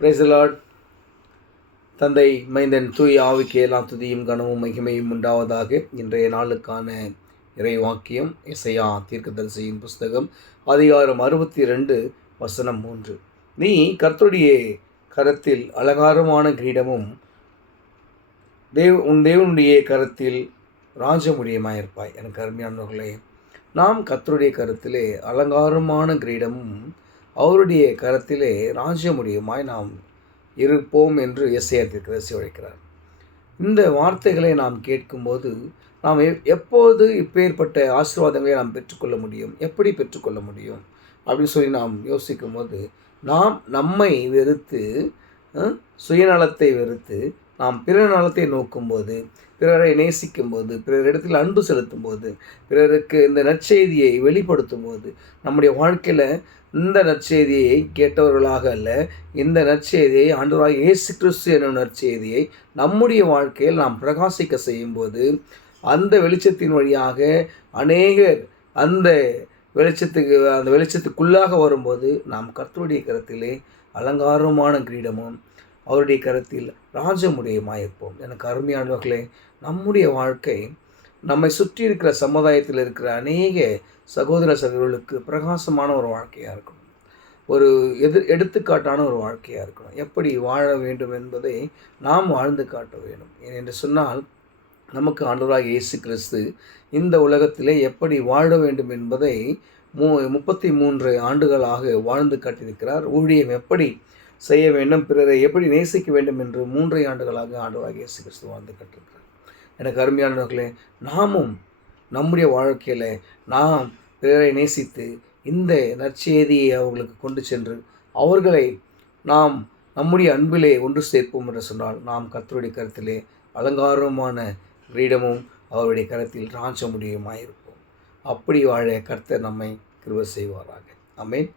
Praise the Lord. தந்தை, மைந்தன், தூய் ஆவிக்கு எல்லாம் துதியும் கனமும் மகிமையும் உண்டாவதாக. இன்றைய நாளுக்கான இறை வாக்கியம் எசையா தீர்க்கதரிசியின் புஸ்தகம் அதிகாரம் 62 வசனம் 3. நீ கர்த்தருடைய கரத்தில் அலங்காரமான கிரீடமும் உன் தேவனுடைய கரத்தில் ராஜமுடியமாயிருப்பாய். எனக்கு அருமையானவர்களே, நாம் கர்த்தருடைய கரத்திலே அலங்காரமான கிரீடமும் அவருடைய கரத்திலே ராஜமுடியுமாய் நாம் இருப்போம் என்று எசையா தீர்க்கதரிசி உரைக்கிறார். இந்த வார்த்தைகளை நாம் கேட்கும்போது நாம் எப்போது இப்பேற்பட்ட ஆசீர்வாதங்களை நாம் பெற்றுக்கொள்ள முடியும், எப்படி பெற்றுக்கொள்ள முடியும் அப்படின்னு சொல்லி நாம் யோசிக்கும் போது, நாம் நம்மை வெறுத்து, சுயநலத்தை வெறுத்து, நாம் பிற நலத்தை நோக்கும்போது, பிறரை நேசிக்கும்போது, பிறரிடத்தில் அன்பு செலுத்தும்போது, பிறருக்கு இந்த நற்செய்தியை வெளிப்படுத்தும் போது, நம்முடைய வாழ்க்கையில் இந்த நற்செய்தியை கேட்டவர்களாக அல்ல, இந்த நற்செய்தியை ஆண்டவராகிய இயேசு கிறிஸ்து என்னும் நற்செய்தியை நம்முடைய வாழ்க்கையில் நாம் பிரகாசிக்க செய்யும்போது, அந்த வெளிச்சத்தின் வழியாக அநேகர் அந்த வெளிச்சத்துக்குள்ளாக வரும்போது, நாம் கர்த்தருடைய கரத்திலே அலங்காரமான கிரீடமும் அவருடைய கரத்தில் ராஜமுடியுமாயிருப்போம். எனக்கு அருமையானவர்களே, நம்முடைய வாழ்க்கை நம்மை சுற்றி இருக்கிற சமுதாயத்தில் இருக்கிற அநேக சகோதர சகோதரர்களுக்கு பிரகாசமான ஒரு வாழ்க்கையாக இருக்கணும், ஒரு எடுத்துக்காட்டான ஒரு வாழ்க்கையாக இருக்கணும். எப்படி வாழ வேண்டும் என்பதை நாம் வாழ்ந்து காட்ட வேண்டும் என்று சொன்னால், நமக்கு ஆண்டவராகிய இயேசு கிறிஸ்து இந்த உலகத்திலே எப்படி வாழ வேண்டும் என்பதை 33 ஆண்டுகளாக வாழ்ந்து காட்டியிருக்கிறார். ஊழியம் எப்படி செய்ய வேண்டும், பிறரை எப்படி நேசிக்க வேண்டும் என்று 3 ஆண்டுகளாக ஆண்டவராகிய இயேசு கிறிஸ்து வாழ்ந்து காட்டியிருக்கிறார். எனக்கு அருமையானவர்களே, நாமும் நம்முடைய வாழ்க்கையில் நாம் பிறரை நேசித்து இந்த நற்செய்தியை அவர்களுக்கு கொண்டு சென்று அவர்களை நாம் நம்முடைய அன்பிலே ஒன்று சேர்ப்போம் என்று சொன்னால், நாம் கர்த்தருடைய கரத்திலே அலங்காரமான கிரீடமும் அவருடைய கரத்தில் ராஜமுடியுமாயிருப்போம். அப்படி வாழ கர்த்தர் நம்மை கிருபை செய்வாராக. ஆமென்.